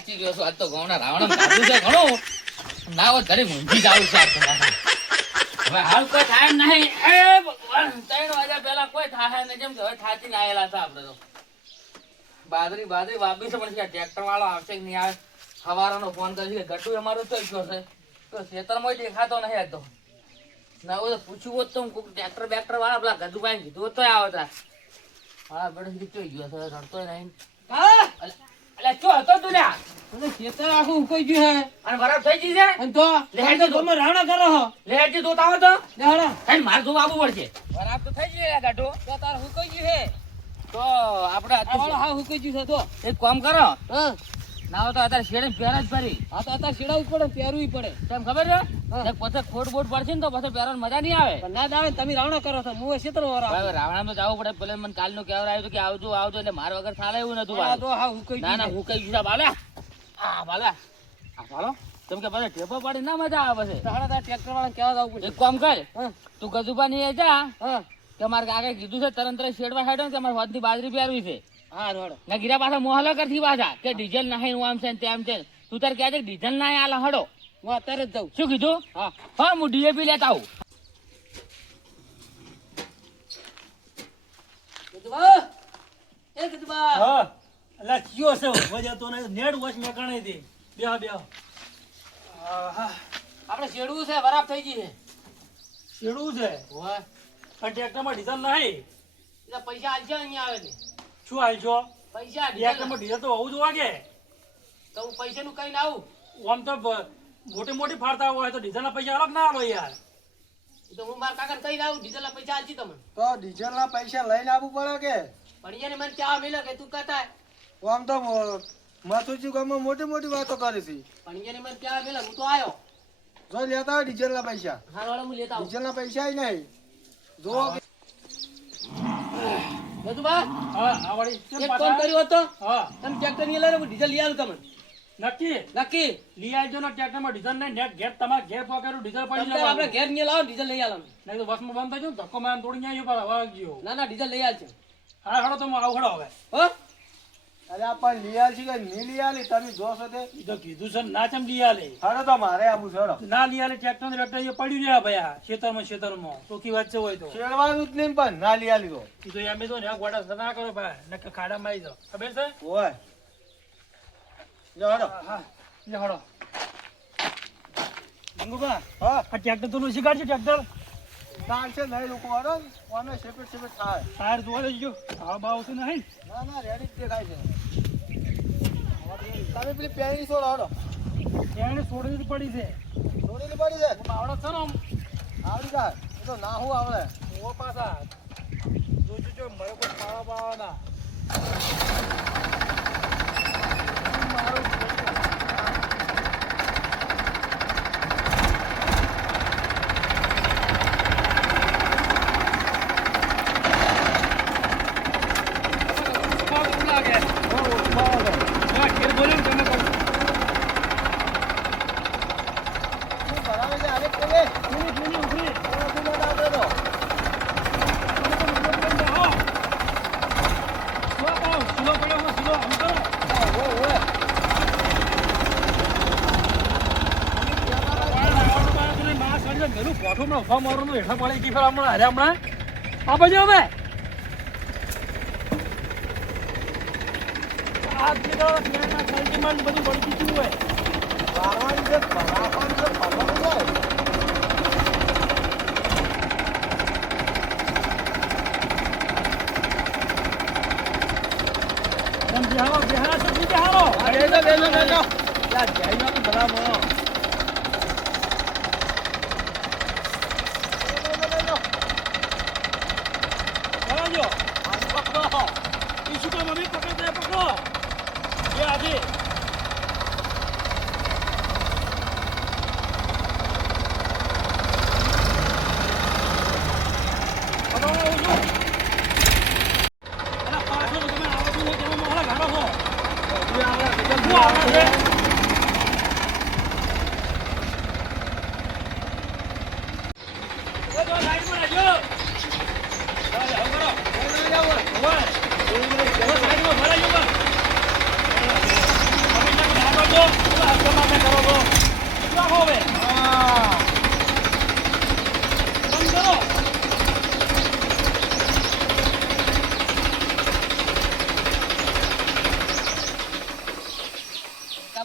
સાચી ગયો છો. આજ તો ઘઉંના રાવણ કાઢું છે ઘણું. ના હોત ઘરે મૂંઝી જાવું છે આજ તો મારે. હવે હાલ કોઈ થાય નહીં. એ ભગવાન 3 વાગ્યા પહેલા કોઈ થાય નહીં. જેમ કે હવે થાચીને આયેલા હતા આપણે તો. બાદરી વાપી છે પણ ટ્રેક્ટર વાળો આવશે કે નહીં આવે. સવારનો ફોન કરી કે ગટુ અમારો તો ગયો છે તો ખેતરમાં દેખાતો નહીં આજ તો. ના હોય તો પૂછ્યું હોત તો હું ટ્રેક્ટર બેક્ટર વાળા પેલા ગજુભાઈ કીધું હોત તો આવતા. હા બેડો નીચે ગયો છે રડતો નહીં. હા અલ્યા ચો હતો તું લ્યા. મને ખેતર આખું ઉકાઈ ગયું હે અને બરાબર થઈ ગઈ છે અને તો લેહેરજી તો તમે રાવણા કરો હો લેહેરજી દોત આવો તો લેહડા ખાઈ મારે જોવા આવવું પડશે. બરાબર તો થઈ ગયું ગાઢો. તો તાર ઉકાઈ ગયું હે તો આપણે આ હા ઉકાઈ ગયું છે તો એક કામ કરો હા ના હોય તો અત્યારે શેડે પહેરા જ ફરી. આ તો અત્યારે શેડાવું પડે પહેરવું પડે કેમ ખબર છે હા. એક પછી ખોટ બોટ પડશે ને તો પછી પહેરવાની મજા નહીં આવે. પણ ના જ આવે ને તમે રાવણા કરો છો હું ખેતર વાળા હવે રાવણામાં જવું પડે. પેલે મને કાલનું કહેવા આવ્યું હતું કે આવજો આવજો એટલે માર વગર ચાલે એવું નતું. આ તો હા ઉકાઈ ના ના ગયું હું કઈ ગયું બાલે આ બાલે આ બાલો કેમ કે પછી ટેપો પાડી ના મજા આવે પછી. તારા તાર ટ્રેક્ટર વાળા કેવા જવું પડે એક કામ કર હા તું ગજુબા ની જા હા કે મારે કાકા કીધું છે તરત શેડવા હેડો કે મારે હોદની બાજરી પહેરવી છે. હા રોડ ના ગીરા પાછા મોહલો કરતી પાછા કે ડીઝલ નાહી હું આમ છે ને તેમ છે. તું તાર કહે છે કે ડીઝલ ના આલે હડો. હું અત્યારે જ જાઉં શું કીધું હા હા હું ડીએપી લેતા આવું. ગજબા એ ગજબા હા અલા કયો છે વજે તો નેડ વોચ મેકાણે થી બેહો બેહો આપણે શેડવું છે બરાબર થઈ ગઈ છે શેડું છે ઓય પણ ટ્રેક્ટરમાં ડીઝલ નહીં એટલે પૈસા આલજો અહીંયા આવે ને શું હાલશો પૈસા ટ્રેક્ટરમાં ડીઝલ તો હોવું જ વાગે તો હું પૈસાનું કઈ ના આવું આમ તો મોટી મોટી ફાડતા હોય તો ડીઝલના પૈસા અલગ ના આલો યાર એ તો હું મારા કાકાને કઈ ના આવું ડીઝલના પૈસા આલજી તમને તો ડીઝલ ના પૈસા લઈને આવવું પડે કે પણ એને મને ચા મિલે કે તું કહેતા આમ તો મથુજી ગામમાં મોટી મોટી વાતો કરે છે. પણ એને મને ચા મિલે હું તો આવ્યો જો લેતા હોય ડીઝલ ના પૈસા હા વાળા હું લેતા આવું ડીઝલ ના પૈસા નહીં જો ગજુબા હા આ વળી કેમ એક ફોન પાછા કર્યો હતો હા તમે ટ્રેક્ટર ની લઈને હું ડીઝલ લઈ આવું તમને નક્કી નક્કી લઈ આવજો ને ટ્રેક્ટરમાં ડીઝલ નહીં નેટ ઘેર તમારે ઘેર પકડ્યું ડીઝલ પડી તમે આપણે જવાનું ઘેર ની લાવો ડીઝલ લઈ આવો નહીં તો બસમાં બંધ થઈ ગયું ધક્કો મારીને તોડી આવ્યો પાછા વાગ્યો ના ના ડીઝલ લઈ આવજો હા હડો તો હું આવું હડો હવે હો અરે આ પણ લીયાલ છે કે નહીં લીયાલી તમે જોશો તે એ તો કીધું છે ને ના ચમ લઈ આલે હડો તો મારે આવું છે હડો ના લઈ આલે ટ્રેક્ટર ને ટ્રેક્ટર એ પડ્યું રહ્યા ભાઈ આ ખેતરમાં ચોખ્ખી વાત છે હોય તો શેડવાનું જ નહીં પણ ના લીયાલી તો એ તો એમ તો ને ગોડા ના કરો ભાઈ નકર ખાડામાં આવી જાઓ ખબર છે ઓય જો હડો હા લે હડો ગંગુબા હા આ ટ્રેક્ટર તો નું શીખાડજો ટ્રેક્ટર ચાલશે નહીં લોકો હડો ઓને સેપરેટ સેપરેટ થાય ટાયર જોવા લેજો હા બાવ છે નહીં ના ના રેડી જ દેખાય છે તમે પેલી પહેરી છોડો હડો એને છોડી પડી છે છોડીને પડી છે આવડે છે ને આમ આવડી જાય એ તો ના હું આવડે ઓ પાછા જોજો જો મળે કોઈ ખાવા બાવાના મારું બરાબર છે અરે કોને બધું બળી ગયું હોય મારવાની છે ભરાવાની છે ભરવાનું છે બિહાર છે બિહારો યાર જઈને તો ભરાવો બરાજો પકડો ઈ શું કામ અમે પકડો પકડો એ આજે સાઈડમાં ભરાઈ ગયો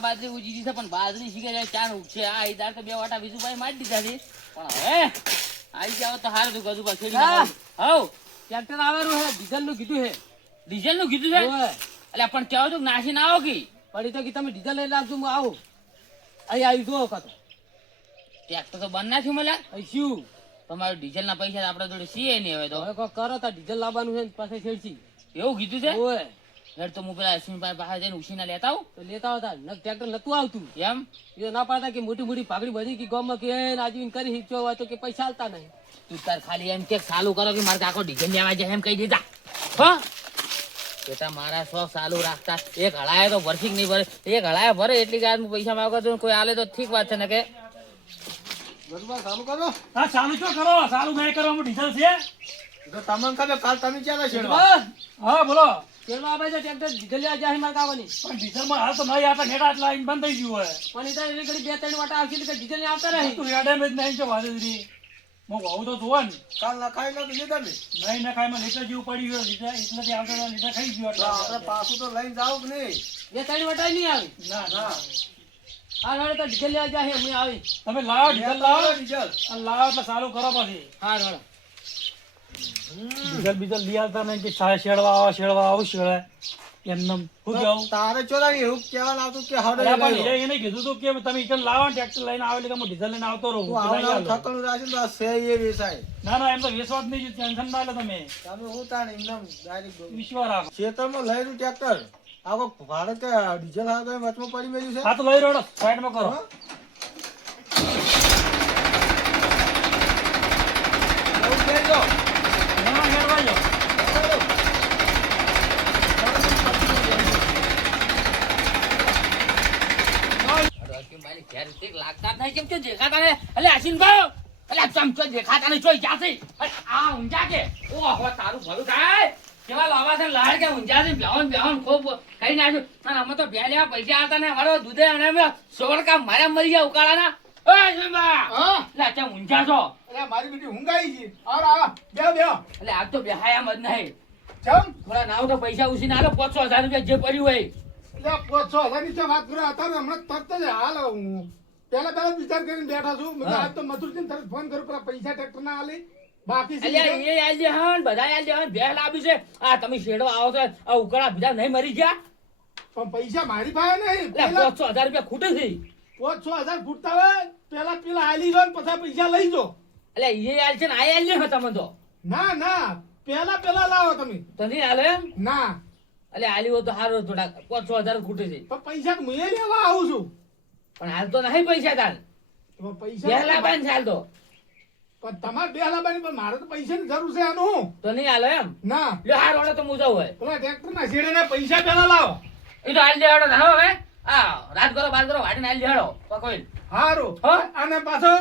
બાજરી ઉજી ગઈ છે પણ બાજરી શીખે જાય ચાર ઉગશે આ ઈદાર તો બે વાટા વિજુભાઈ મારી દીધા છે પણ હવે આવી જાવ તો હારું તું ગજુબા છેડી હા. હવ ટ્રેક્ટર આવેલું હે ડીઝલ નું કીધું હે ડીઝલ નું કીધું છે ઓય. એટલે પણ ચાલો તો નાસી ના આવો કે પડી તો કે તમે ડીઝલ લઈ લાવજો હું આવું અહીં આવી જો વખત ટ્રેક્ટર તો બંધ નાખ્યું મળ્યા અહીં શું તમારું ડીઝલ ના પૈસા આપડે જોડે સીએ નહીં હવે તો હવે કોઈ કરો તો ડીઝલ લાવવાનું છે ને પાછળ છેડછી એવું કીધું છે ઓય હેડ તો હું પેલા અશ્વિનભાઈ પાસે જઈને ઉછીના લેતા આવું તો લેતા હતા ન ટ્રેક્ટર નતું આવતું એમ એ ના પાડતા કે મોટી મોટી પાઘડી બધી કે ગામમાં કે આજીવીન કરી હિચો હોય તો કે પૈસા આલતા નહીં તું તાર ખાલી એમ કે ચાલુ કરો કે મારે કાકો ડીઝલ લેવા જાય એમ કહી દીધા હા બેટા મારા શોખ ચાલુ રાખતા એક હળાય તો ભરશી નહીં ભરે એક હળાય ભરે એટલી કાર પૈસા માંગો તો કોઈ આલે તો ઠીક વાત છે ને કે ગજુબા ચાલુ કરો હા ચાલુ શું કરો ચાલુ નહીં કરવામાં ડીઝલ છે તો તમને ખબર કાલ તમે ક્યારે છેડવા બસ હા બોલો પેલો આવે છે ટ્રેક્ટર ડીઝલ લેવા જાય મારે આવવાની પણ ડીઝલમાં હાલ તો નહીં આવતા નેટા એટલા આઈને બંધ થઈ ગયું હોય પણ એ તો એની ઘડી બે ત્રણ વાટા આવશે એટલે ડીઝલ ને આવતા નહીં તું રેડે મેં જ નહીં છે વાદળી હું કહું તો જોવા ને કાલ નખાઈ લો તો તમે નહીં ના ખાય લીટર જેવું પડી ગયું લીટર એટલેથી આવતા લીટર ખાઈ ગયું તો આપણે એટલે પાછું તો લઈને જાવ કે નહીં બે ત્રણ વાટા નહીં આવી ના ના હા હવે તો ડીઝલ લેવા જાય હું આવી તમે લાવો ડીઝલ લાવો ડીઝલ અને લાવો એટલે સારું કરો પછી હા રોડ ડીઝલ બીજલ લઈ આવતા નહીં કે સાહેબ શેડવા આવું શેડે એમને શું કેવું તારે ચોરાવી એવું કહેવાનું આવતું કે હડે અરે પણ એને કીધું તું કે તમે ઈકન લાવો ને ટ્રેક્ટર લઈને આવે એટલે હું ડીઝલ લઈને આવતો રહું તું આવનાર થકણું રાખીને તો આ સે એ વેચાય ના ના એમ તો વેસવા જ નહીં ટેન્શન ના લે તમે તમે હું તાણ એમને ડાયરેક્ટ વિશ્વાસ રાખો ખેતરમાં લઈ રહ્યું ટ્રેક્ટર આખો ભારત કે ડીઝલ હાલ વચમાં પડી મેલ્યું છે હા તો લઈ રહ્યો સાઈડમાં કરો હા? એવું કહેજો. ના હેડવા જાઓ અશ્વિનભાઈ ઘેર ઠીક લાગતા જ નહીં કેમ છો દેખાતા ને એટલે અશ્વિનભાઈ એટલે ચમચો દેખાતા નહીં ચોઈ જાશે આ ઊંઝા કે ઓહો તારું ભલું થાય કેવા લાવા છે લાડ કે ઊંઝા છે બેહન ખૂબ કઈ નાખ્યું અને અમે તો બે લેવા પૈસા આવતા ને અમારો દૂધે અને અમે સોળકા માર્યા મરી ગયા ઉકાળાના ઓય અશ્વિનભાઈ હા? એટલે ચમ ઊંઝા છો અરે મારી બેટી ઊંઘાઈ ગઈ આ બે એટલે આજ તો બેહાયા મત નહીં ચમ થોડા નાવ તો પૈસા ઉછીને આલો 500,000 રૂપિયા જે પડ્યું હોય એટલે 500,000 ની તો વાત કરો અત્યારે હમણાં તરત જ હાલ હું પહેલા વિચાર કરીને બેઠા છું મેં કીધું આજ તો મથુરજીને તરત ફોન કરું પેલા પૈસા ટ્રેક્ટર ના આલી બાકી છે અલ્યા એ આલ દે હન બધા આલ દે હન બે લાવ્યું છે આ તમે શેડો આવો તો આ ઉકળા બીજા નહીં મરી ગયા પણ પૈસા મારી પાસે નહીં એટલે પેલા 500,000 રૂપિયા ખૂટે છે 500,000 ફૂટતા હોય પેલા આલી જો ને પછી પૈસા લઈ જો એટલે એ આલ છે ને આ આલ ને તમે તો ના પેલા લાવો તમે તો નહીં આલે એમ ના એટલે આલી હોય તો સારું થોડા 500,000 ખૂટે છે પણ પૈસા તો હું એ લેવા આવું છું પણ હાલ તો નહીં પૈસા તાર પણ બે પૈસા લાવવા ને હાલ તો પણ તમારે 2 લાવવાની પણ મારે તો પૈસાની જરૂર છે આનું તો નહીં આલે એમ ના લ્યો હાર વાળો તો મુજાવ હોય પેલા ટ્રેક્ટર ના શેડે પૈસા પેલા લાવો એ તો હાલ દેવાડો ના હવે આ રાત કરો બાદ કરો વાડીને હાલ દેવાડો પકોઈ હારું હા? અને પાછો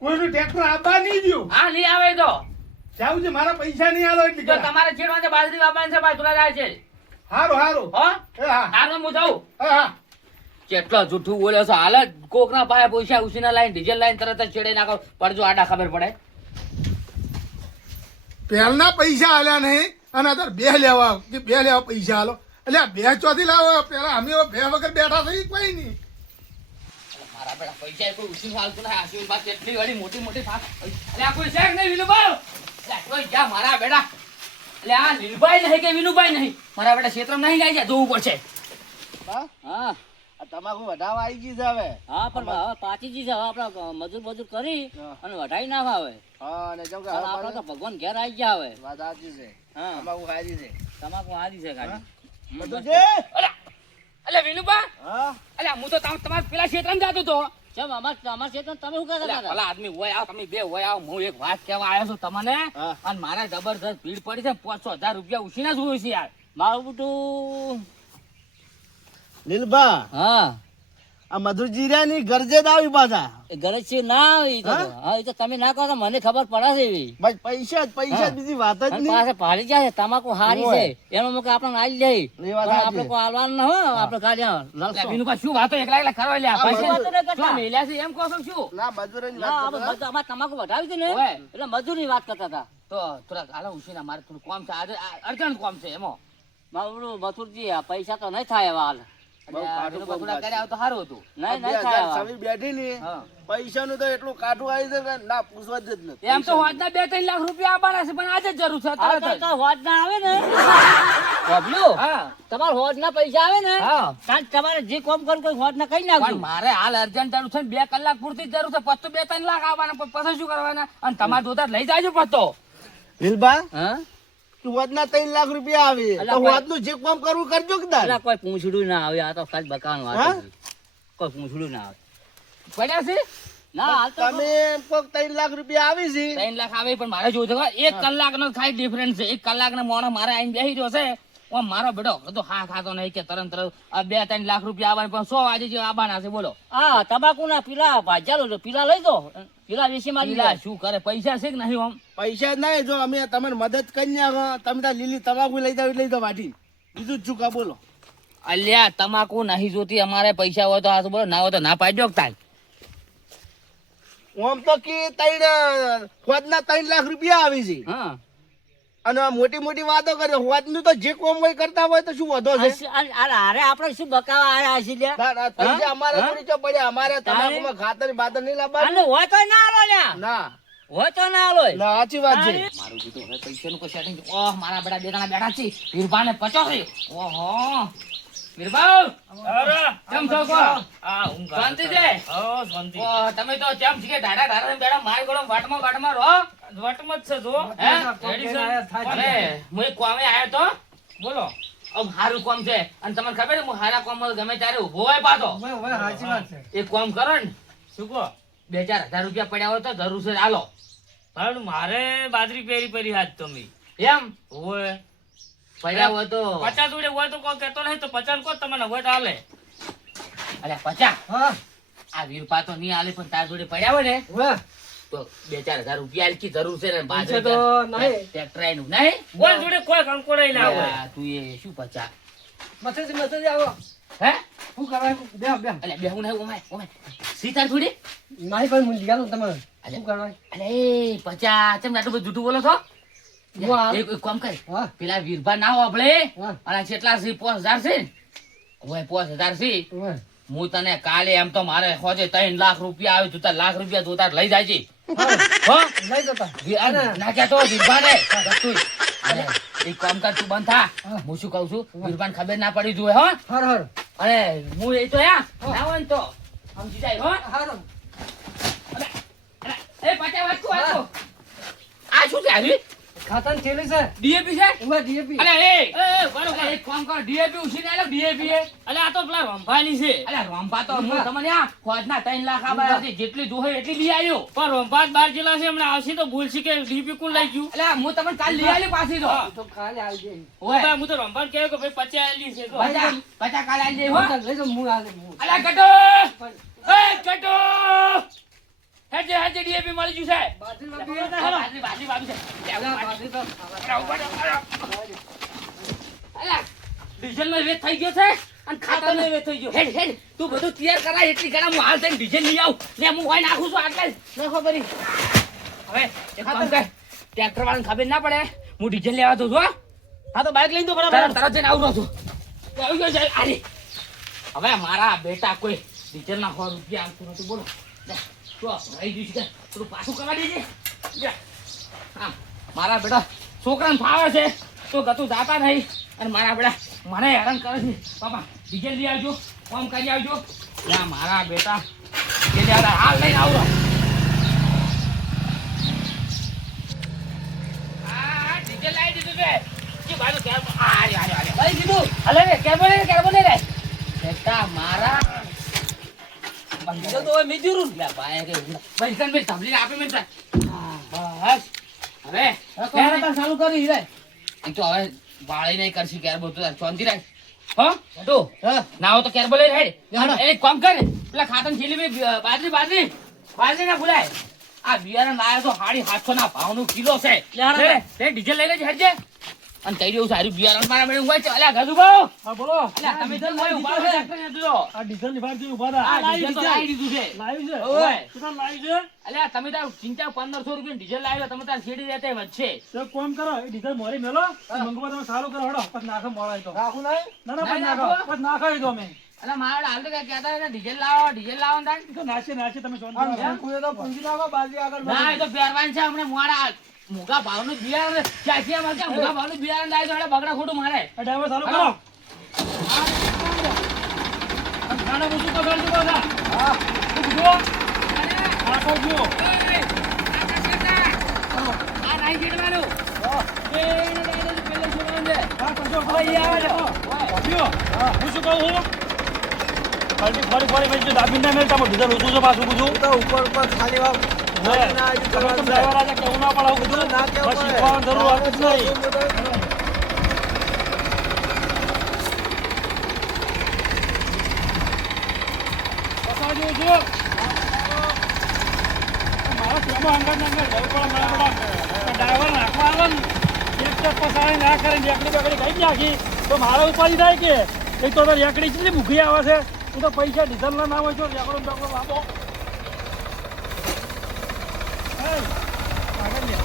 કોઈનું ટ્રેક્ટર આપવા નહીં દઉં હા લઈ આવે તો જાવું છે મારા પૈસા નહીં આલો એટલે જો તમારે છેડવા છે બાજરી વાપરવાની છે ભાઈ થોડા જાય છે હારું હો એ હા હાર હું જાઉં હા કેટલો જૂઠું બોલ્યો છો હાલ જ કોકના પાસે પૈસા ઉસીના લાઈન ડીઝલ લાઈન તરત જ છેડે નાખો પડજો આડા ખબર પડે પહેલના પૈસા આલ્યા નહીં અને અત્યારે બે લેવા પૈસા આલો એટલે આ બે ચોથી લાવો પેલા અમે બે વગર બેઠા થઈ કોઈ નહીં મારા બેટા પૈસા કોઈ ઉસીન હાલતું નહીં આશીર્વાદ બાપ કેટલી વાળી મોટી મોટી થાક એટલે આ કોઈ છે કે નહીં વિનુભાઈ એટલે કોઈ જા મારા બેટા એટલે આ લીલભાઈ નહીં કે વિનુભાઈ નહીં મારા બેટા ક્ષેત્રમાં નહીં જાય છે જોવું પડશે હા તમાકુ વધાવા આવી ગઈ છે હવે હા પણ હવે પાછી જી છે હવે આપણે મજૂર કરી અને વઢાઈ ના આવે હા અને જેમ કે અને આપણે તો ભગવાન ઘેર આવી ગયા હવે વાત સાચી છે હા તમાકુ ખાઈ છે તમાકુ હારી છે ગાડી બધું છે એટલે વિનુભા હા એટલે હું તો તમારા પેલા ક્ષેત્રમાં જતો હતો ચમ અમાર ક્ષેત્ર તમે શું કરતા હતા ભલા આદમી હોય આવો તમે બે હોય આવો હું એક વાત કહેવા આવ્યો છું તમને હા. અને મારે જબરદસ્ત ભીડ પડી છે 500,000 રૂપિયા ઉછીને જ હોય છે યાર મારું બધું લીલબા હા આ મધુરજી રહ્યા ની ગરજે જ આવી પાછા એ ગરજ છે ના આવે તો હા એ તો તમે ના કહો તો મને ખબર પડે છે એવી ભાઈ પૈસા જ બીજી વાત જ અને નહીં પાછા ભાડી જાય છે તમાકુ હારી છે એનો મુકે આપણે આલી જાય એ વાત પણ સાચી. આપણે કોઈ આલવાનું ના હોય આપણે કાઢ્યા એટલે લડશો વિનુભા શું વાતો એકલા એકલા કરવા લ્યા આ પૈસા વાતો નહીં કરતા. શું મેલ્યા છે એમ કહો છો શું ના મજૂરોની ના વાત આપણે કરો. અમારે તમાકુ વધાવી હતી ને ઓય. એટલે મજૂરની વાત કરતા હતા તો થોડાક હાલો ઉછીના મારે થોડું કામ છે આજે અર્જન્ટ કામ છે એમાં મારું મથુરજી આ પૈસા તો નહીં થાય હવે હાલ બહુ કાઠું પેલો કામ બકુડા લાગે. કર્યા હોત તો સારું હતું. નહીં બે નહીં હજાર થાય છવ્વીસ બેઠી ને હા. પૈસાનું તો એટલું કાઠું આવી છે કે ના પૂછવા જ નથી. એમ તો હોજના 2-3 લાખ રૂપિયા આપવાના છે પણ આજે જ જરૂર છે આ તરત જ. તો હોજ ના આવે ને બબલું? હા તમારે હોજ ના પૈસા આવે ને હા તાન તમારે જે કામ કરવું કોઈ હોજ ના કઈ પણ નાખજો મારે હાલ અર્જન્ટ જરૂર છે ને 2 કલાક પૂરતી જ જરૂર છે પછી તો 2-3 લાખ આવવાના પણ પછી શું કરવાના અને તમારે જોતા લઈ જાજો પતો. વિલબા હા તું વધના 3 લાખ રૂપિયા આવે અલા તો ભાઈ. વધનું જે કામ કરવું કરજો કે તાર. અલા કોઈ પૂંછડું ના આવે આ તો ખાલી બકાવાનું હા? વાત છે. કોઈ પૂંછડું ના આવે પડ્યા છે ના હાલ તો તમે એમ કહો કે 3 લાખ રૂપિયા આવી છે 3 લાખ આવે પણ મારે જોવું છે 1 કલાકનો ખાલી ડિફરન્સ છે 1 કલાકનો મોણો મારે આઈને બેસી રહ્યો છે ઓ મારો બેટો તો હા ખાતો નહીં કે તરત આ 2-3 લાખ રૂપિયા આવવાના પણ 100 વાગે જે આવવાના છે બોલો. હા તમાકુ ના પીલા ભાજ્યા પીલા લઈ દો પીલા વેચી મારી પેલા શું કરે પૈસા છે કે નહીં આમ પૈસા જ નહીં જો અમે તમને મદદ કરી નાખો તમે તાર લીલી તમાકુ લઈ જાવ લઈ દો વાટી બીજું જ શું કા બોલો. અલ્યા તમાકુ નહીં જોતી અમારે પૈસા હોય તો આ તો બોલો ના હોય તો ના પાડજો તાલ. આમ તો કે 3 લાખ રૂપિયા આવી છે હા અને આ મોટી મોટી વાતો કરે હોદનું તો જે કોમ હોય કરતા હોય તો શું વધો છે. અરે આપણે શું બકાવા આયા છે લ્યા તાર આ પૈસા અમારે થોડી ચો પડ્યા અમારે તમાકુમાં ખાતર બાતર નહીં લાવવાનું. આને હોય તો ના આલો લ્યા ના હોય તો ના આલો ના સાચી વાત છે. મારું કીધું હવે પૈસાનું કોઈ સેટિંગ ઓહ મારા બેટા બે જણા બેઠા છે વીરભાને 50 છે ઓહો વીરભાઈ કેમ છો કો શાંતિ છે ઓહ તમે તો કેમ છે કે ઢાડા ઢાડા બેડા માર ગળો વાટમાં રહો વટમાં જ છે જો હે રેડી છે અરે હું એક કોમે આયો તો બોલો अब હારું કોમ છે અને તમને ખબર છે હું હારા કોમ ગમે ત્યારે ઊભો હોય પાછો સાચી વાત છે એક કોમ કરો ને શું કહો 2-4 હજાર રૂપિયા પડ્યા હોય તો જરૂર છે હાલો પણ મારે બાજરી પેરી પેરી હાથ તમે એમ ઓય પડ્યા હોય તો 50 જોડે હોય તો કોઈ કહેતો નહીં તો 50 કો તમને હોય તો હાલે અલ્યા 50 હા આ વીરપા તો નહીં હાલે પણ તાર જોડે પડ્યા હોય ને તો 2-4 હજાર રૂપિયા આલકી જરૂર છે ને બાજરી તો નહીં. ટ્રેક્ટર આયનું નહીં કોઈ જોડે કોઈ કંકોડાઈ ના હોય અલ્યા, તું એ શું 50 મસેજ આવો હે શું કરાય બે બે અલ્યા બેહું નહીં ઓમાય સીતાર થોડી નહીં પણ મુંજી ગાલો તમે શું કરાય અલે 50 ચમ આટલું બધું જૂઠું બોલો છો એક કામ કર હા પેલા વીરભા ના હોબળે હા. અને કેટલા છે 5000 છે ને ઓય 5000 છે હું તને કાલે એમ તો મારે હોજે 3 લાખ રૂપિયા આવે તું તાર લાખ રૂપિયા જોતા લઈ જાય છે હો લઈ જતા ના કહેતો વીરભા ને તું અરે એક કામ કર તું બંધ થા હું શું કહું છું વીરભાને ખબર ના પડી જોઈએ હો હર હર અરે હું એ તો યા ના હોય ને તો સમજી જાય હો હર એ પાછા વાંચો આ શું છે આવી ખાતાની થેલી છે ડીએપી છે ઉમા ડીએપી અલે એ બરોબર એક કામ કર ડીએપી ઉછીને આલો ડીએપી એ અલે આ તો પેલા રંભાની છે અલે રંભા તો હું તમને આ ખોજના 3 લાખ આબા હતી જેટલી જોહે એટલી લઈ આવ્યો પણ રંભાત 12 જિલ્લા છે હમણાં આવશે તો ભૂલશે કે ડીપી કોણ લઈ ગયું અલે હું તમને કાલ લઈ આલી પાછી તો તો કાલે આવી જાય ઓય હું તો રંભાત કહ્યું કે ભાઈ 50 આલી છે તો પચા કાલ આલી દે હો લઈ જાઓ હું આલે હું અલે ગટો એ ગટો હેજે ડીએપી મળી ગયું છે બાજરી બાજરી છે અલે ડીઝલ નો વેચ થઈ ગયો છે અને ખાતર નો વેચ થઈ ગયો હેડ તું બધું તૈયાર કરાય એટલી ગણા હું હાલ થઈને ડીઝલ લઈ આવું ને હું હોય નાખું છું આટલે નાખો પરી હવે એક કામ કર ટ્રેક્ટર વાળાને ખબર ના પડે હું ડીઝલ લેવા દઉં છું હો. હા તો બાઈક લઈ દો બરાબર તરત જઈને આવું છું આવી ગયો છે અરે હવે મારા બેટા કોઈ ડીઝલ ના 100 રૂપિયા આપતું નથી બોલો લે, તો રહી ગયું છે થોડું પાછું કરવા દેજે લે. હા મારા બેટા છોકરાને ફાવે છે તો ગતું જાતા નહીં અને મારા બેટા મને હેરાન કરે છે બાપા ડીઝલ લઈ આવજો ફોર્મ કરી આવજો લે મારા બેટા ડીઝલ લઈ આવતા હાલ લઈને આવરો આ ડીઝલ લાવી દીધું છે જી ભાઈ કેર આ લઈ દીધું અલે રે કેર બોલે રે બેટા મારા બીજો તો હવે મીજુરું લે ભાઈ કે ભાઈ તને સાંભળીને આપી મેં બસ હવે ચાલુ કરી રે એ તો હવે વાળી નહીં કરશી કેર બોલ તું શાંતિ રાખ હો તો ના હો તો કેર બોલે રે એક કામ કર પેલા ખાતન થેલી મે બાજરી ના ભૂલાય આ બિયારણ લાયો તો 750 ના ભાવનું કિલો છે લે ડીઝલ લઈને જ હેડજે અને કઈ દેવું સારું બિયારણ મારા મેળે ઊંઘાય છે અલ્યા ગજુભાઈ હા બોલો અલ્યા તમે તો મોય ઉભા રહો ટ્રેક્ટર ને દો આ ડીઝલ ની ભાર જે ઉભા હતા આ ડીઝલ તો લાવી દીધું છે લાવી છે ઓય. શું લાવી છે અલ્યા તમે તાર ચિંતા 1500 રૂપિયા ડીઝલ લાવ્યો તમે તાર શેડી રહેતે વચ્ચે તો કોમ કરો એ ડીઝલ મોરી મેલો મંગવા તમે સારું કરો હડો પછી નાખો મોળાય તો રાખું નહીં ના ના પછી ના, નાખો નાખો. પછી નાખો એ તો અમે અરે મારા હાલ તો કઈ કહેતા હતા ડીઝલ લાવો ને તાન. તો નાશે તમે સોન આ શંકુએ તો પૂંજી નાખો બાજરી આગળ ના એ તો પહેરવાન છે હમણાં મોડા મોગા ભાવનું બિયારણ ચાચી અમારે ત્યાં મોગા ભાવનું બિયારણ લાવી તો એટલે બગડા ખોટું મારે. ડ્રાઈવર ચાલુ કરો ખાના મૂકું તો કરજો બધા હા જો આ તો જો આ નાઈ ગેટવાનું એ પેલે છોડવાનું છે. હા કરજો ભાઈ આવે છે. જો હું શું કહું છું ફરી ભાઈ દાબીને મેલતા ડીઝલ ઓછું છે પાછું બધું તો ઉપર ખાલી વાર ના આવી કરવાનું છે. ડ્રાઈવર આજે કેવું ના પડે આવું બધું ના કેવું બસ પડે. શીખવાની જરૂર આવતી જ નહીં બતાવજો જો મારા પ્રેમો અંગર ડ્રાઈવર નાખવા આવે ને એક ચક પસાડી ના કરે ને એકડી બગડી ગઈ નાખી તો મારો ઉપાધિ થાય કે એક તો રેકડી કેટલી મૂકી આવે છે એ તો પૈસા ડીઝલના ના હોય તો રેકડો બેકડો વાપો આગળ લે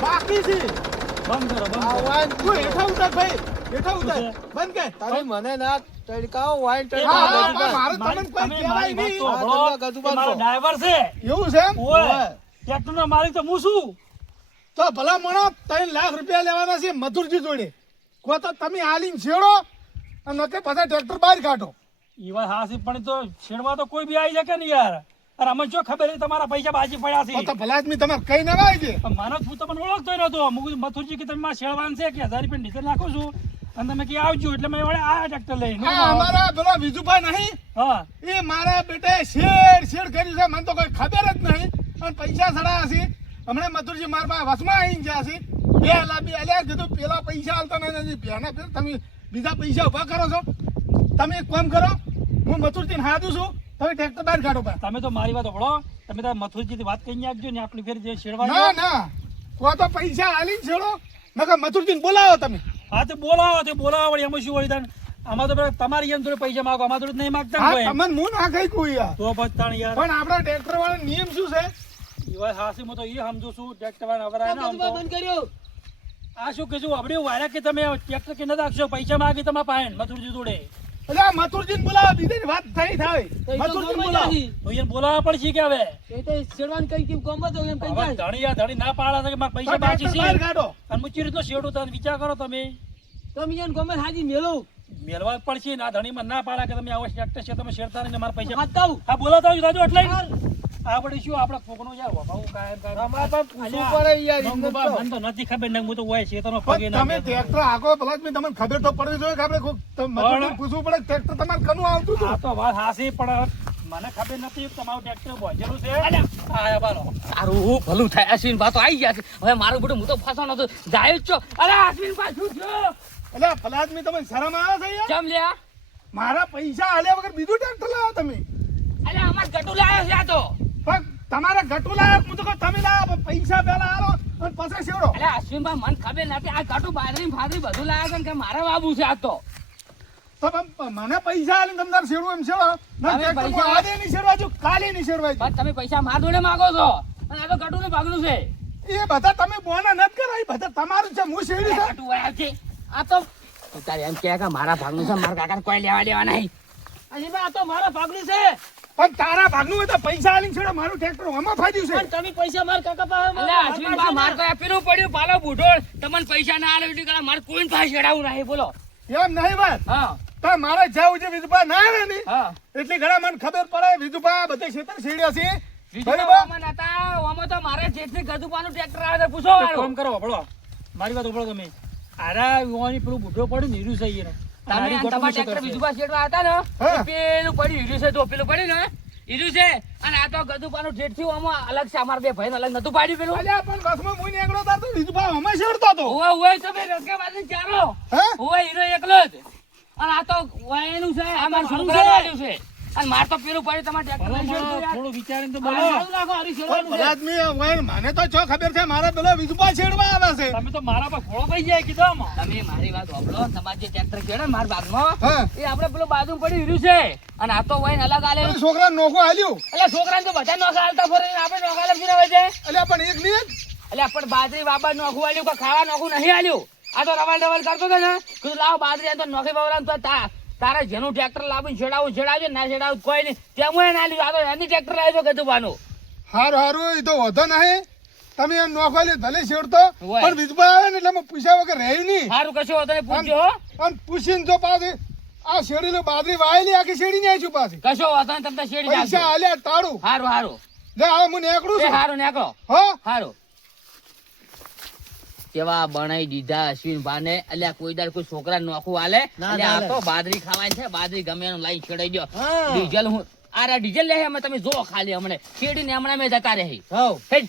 બાકી છે બંધ કરો બંધ આ કરો વાઈન તું હેઠા ઉતાર ભાઈ હેઠા ઉતાર બંધ કર તમે મને ના તડકાઓ વાઈન હા, હા, તડકાઓ મારે તમને કોઈ તમે કહેવાય મારી નહીં. વાત તો હા, સાંભળો તમને ગજુ કે મારો બાંધો. ડ્રાઈવર છે એવું છે એમ? ઓય ટ્રેક્ટરનો માલિક તો હું છું તો ભલા મણો 3 લાખ રૂપિયા લેવાના છે મથુરજી જોડે કો તો તમે હાલીને છેડો અને કે પાછા ટ્રેક્ટર બહાર કાઢો. ઈ વાત હાસી પણ તો છેડવા તો કોઈ બી આવી શકે ને યાર અરે અમને જો ખબર છે તમારા પૈસા બાજી પડ્યા તો છે તો ભલા આદમી તમારે કઈ ના વાય છે. પણ મને હું તમને ઓળખતો નતો મુકું મથુરજી કે તમે મારા શેડવાન છે કે 1000 રૂપિયા ડીઝલ નાખું છું અને તમે કે આવજો એટલે મેં વળે આ ટ્રેક્ટર લઈને આ અમારા પેલા વિજુભાઈ નહીં હા એ મારા બેટે શેડ કર્યું છે મને તો કોઈ ખબર જ નહીં અને પૈસા સડાયા છે હમણાં મથુરજી મારા પાસે વસમાં આવીને ગયા છે 2 લાખ બી આલ્યા કીધું પેલા પૈસા હાલતા નથી બેના ફેર તમે બીજા પૈસા ઉભા કરો છો. તમે એક કામ કરો હું મથુરજીને હાથું છું તમે ટ્રેક્ટર બહાર કાઢો પા. તમે તો મારી વાત ઓળો તમે તો મથુરજી વાત કહીને આપજો ને આપણી ફેર જે શેડવા ના ના કો તો પૈસા હાલીને છેડો નકર મથુરજીને બોલાવો તમે. હા તે બોલાવો વળી એમાં શું વળી તાણ આમાં તો પેલા તમારી એમ થોડી પૈસા માંગો આમાં થોડું નહીં માંગતા ને હા કોઈ તમને હું ના કઈ કોઈ યાર તો પછી તાણ યાર પણ આપણા ટ્રેક્ટર વાળા નિયમ શું છે ઈ વાત હાસી હું તો એ સમજુ છું ટ્રેક્ટર વાળા વગર આયા ને આમ તો. બંધ કર્યો આ શું કીધું આપણે વાયરા કે તમે ટ્રેક્ટર કે નથી રાખશો પૈસા માંગી તમારા પાસે મથુરજી જોડે એટલે આ મથુરજીને બોલાવો બીજાની વાત થઈ થાય મથુરજીને બોલાવો. તો એને બોલાવવા પડશે કે હવે એ તો શેરવાન કઈ કેમ કોમ હતો એમ કઈ હવે જાય ધણી ના પાડે છે કે મારા પૈસા તો બાકી ટ્રેક્ટર છે બહાર કાઢો. અને હું ચી રીતનો શેડું તમે વિચાર કરો તમે તમે એને ગમે હાજી મેલો મેળવા જ પડશે ના ધણીમાં ના પાડે કે તમે આવો ટ્રેક્ટર છે તમે શેડતા નહીં ને મારા પૈસા વાત કહું હા બોલાવતા આવજો દાદુ એટલે આપણે શું આપણે કોકનો યાર વભાવું કાયમ અમારે પણ પૂછવું પડે યાર એમને તો. મને તો નથી ખબર ને હું તો હોય છે પગે પણ ના તમે ટ્રેક્ટર આગો ભલા જ તમને ખબર તો પડવી જોઈએ કે આપણે કોક મથુરજીને પૂછવું પડે કે ટ્રેક્ટર તમારે કનું આવતું હતું. આ તો વાત હાસી પણ મને ખબર નથી કે તમારું ટ્રેક્ટર ભોજેલું છે હા બાલો સારું ભલું થાય અશ્વિન બા તો આવી ગયા છે હવે મારું બધું હું તો ફસાનો હતો જાય જ છો. અરે અશ્વિન બા શું થયો એટલે આ ભલા આદમી તમને શરમ આવે છે યાર કેમ લ્યા મારા પૈસા આલ્યા વગર બીજું ટ્રેક્ટર લાવો તમે. અરે અમાર ગટુ લાવ્યો છે આ તો. પણ તમારે ગટુ લાવો હું તો કહું તમે લાવો પણ પૈસા પહેલા આલો અને પછી છેડો. અરે અશ્વિન બા મને ખબર નથી આ ગટુ બાજરી ફાદરી બધું લાવ્યા છે ને કે મારે વાબુ છે આ તો. તો મને પૈસા આલીને તમે તારે છેડવું એમ છેડો ના હવે ટ્રેક્ટર પૈસા- આજે નહીં છેડવા જો કાલે નહીં છેડવા જો. બસ તમે પૈસા માર જોડે માંગો છો અને આ તો ગટુ ને ભાગનું છે. એ બધા તમે બોના નથી કરો એ બધા તમારું છે હું શેડી છે. ગટુ વળ્યા છે આ તો તારે એમ કહે કે મારા ભાગનું છે મારા કાકાને કોઈ લેવા દેવા નહીં. અજી બા આ તો મારા ભાગનું છે પણ તારા ભાગનું હોય તો પૈસા આલીને છેડો મારું ટ્રેક્ટર આમાં ફાડ્યું છે. પણ તમે પૈસા માર કાકા પાસે અલે અશ્વિન બા માર તો આપીનું પડ્યું પાલો બુઢો તમને પૈસા ના આલે એટલે મારે કોઈને પાસે ચડાવું નહીં બોલો. એમ નહીં વાત હા તો મારે જવું છે વિધુભા ના આવે ને હા એટલે ઘણા મને ખબર પડે વિધુભા બધે ખેતર છેડ્યા છે બીજું બરાબર? ઓમાં નતા, ઓમાં તો મારે જેટલી ગજુપાનું ટ્રેક્ટર આવે છે પૂછો એક વાળો. કામ કરો વળો મારી વાત વળો તમે આરા યુવાની પેલું બુઢો પડ્યું ને હીરું છે હીરો. તમે અને તમારા ટ્રેક્ટર બીજું પાસે શેડવા હતા ને હા. એ પેલું પડ્યું હીરું છે તો પેલું પડ્યું ને ઈર્યું છે અને આ તો ગદુપાનું ઠેઠ થયું આમાં અલગ છે અમારા બે ભાઈને અલગ નતું પાડ્યું પેલું અલ્યા પણ બસમાં મુઈ નીકળ્યો તા તો વિજુભા અમે શેડતો તો ઓવે ઓવે તો બે રસ્કેબાજી ચારો હે ઓવે હીરો એકલો જ અને આ તો વાયનું છે આ મારું છોકરાનું આલ્યું છે અને માર તો પેલું પડ્યું તમારે ટ્રેક્ટર લઈ જવું યાર. થોડું વિચારીને તો આ બોલો સારું લાગો, હારી શેરવાનું છે. આદમી વૈન મને તો છો ખબર છે મારા પેલા વિજુભા છેડવા આવે છે તમે તો મારા પર ઘોડો પડી જાય કીધું આમાં. તમે મારી વાત સાંભળો, તમારે જે ટ્રેક્ટર છે ને મારા બાગમાં હા એ આપણે પેલું બાજુ પડી હીરું છે અને આ તો વાઈન અલગ આલે પેલા છોકરા નોખો હાલ્યું એટલે છોકરાને તો બધા નોખા હાલતા ફરે ને આપણે નોખા લપસી ના હોય છે અલ્યા પણ એક નહીં એટલે પણ બાજરી બાબા નોખું આલ્યું કે ખાવા નોખું નહીં આલ્યું આ તો રવાલ ડબલ કરતો હતો ને કીધું લાવ બાજરી આ તો નોખી બાવરામ તો તારે જેનું ટ્રેક્ટર લાવીને છેડાવજો ના છેડાવું કોઈ નહીં તેમ ના લ્યું આ તો એની ટ્રેક્ટર લાવ્યો કીધું બાનું હારું હારું એ તો વધો નહીં તમે એમ નોખો લે ભલે છેડતો હોય. પણ વિજુભા આવે ને એટલે અમે પૂછ્યા વગર રહ્યું નહીં સારું કશો હતો પૂછજો હો. અને પૂછીને જો પાછી આ શેરડીનો બાજરી વાયેલી આખી શેરડી ને આવીશું પાછી કશો હતો ને તમને શેડી પૈસા જાજો આલ્યા તાળું સારું સારું લે હવે હું નીકળું એ છું સારું નીકળો હો સારું કેવા બનાવી દીધા અશ્વિન ભાને અલ્યા કોઈ દર કોઈ છોકરા નોખું હાલે ના, અલ્યા આ ના, તો બાજરી ખાવાની છે બાજરી ગમે એનું લાઈન છેડાઈ દો હા. ડીઝલ હું આ ડીઝલ લે અમે તમે જો ખાલી હમણે શેડીને હમણાં મેં જતા રહી હઉ હેડ.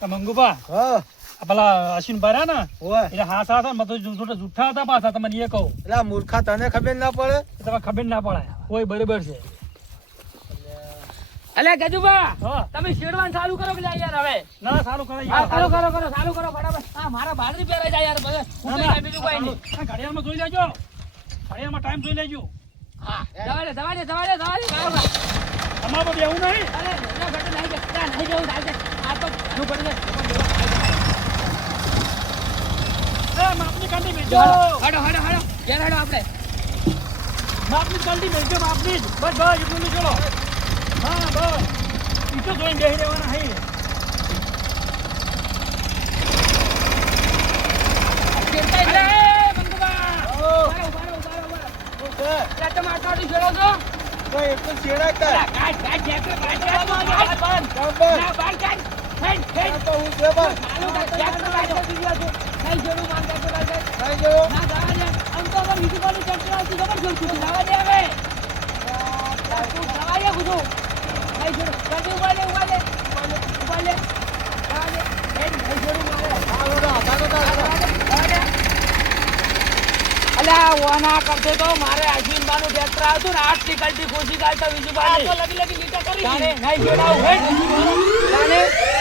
તો મંગુભા હા આ પેલા અશ્વિન બારા ને ઓય એટલે હાથ હતા ને મતો જૂઠા હતા પાછા તમને એ કહું એટલે આ મૂર્ખા તને ખબર ના પડે તમે ખબર ના પડે કોઈ બરોબર છે અલ્યા ગજુબા હા તમે શેડવાનું ચાલુ કરો કે યાર હવે ના સારું કરે હા, કરો ચાલુ કરો ફટાફટ હા મારા બાજરી પહેરાઈ જાય યાર બધે હું તો બીજું કોઈ નહીં ઘડિયાળમાં જોઈ લેજો ઘડિયાળમાં ટાઈમ જોઈ લેજો હા દવા દે બરાબર તમારે બધું એવું નહીં અરે ના ઘટે નહીં કે ત્યાં નહીં જવું થાય છે આ તો ઘણું પડી જાય એ માપની કાંડી મેળજો હડો યાર હડો આપણે માપની કાંડી મેળજો માપની જ બસ બસ એટલું નહીં ચલો હા બસ ઈ તો જોઈને બેસી રહેવાના હે કોઈ એક તો છેડા કર તો હું છે બસ થઈ ગયો અલ્યા ઓના કરતે તો મારે અશ્વિન બાનું ટ્રેક્ટર આવતું ને આટલી કલટી ખુશી ગાલતા બીજું બાને લગી લીટા કરી નહીં છેડાવું હે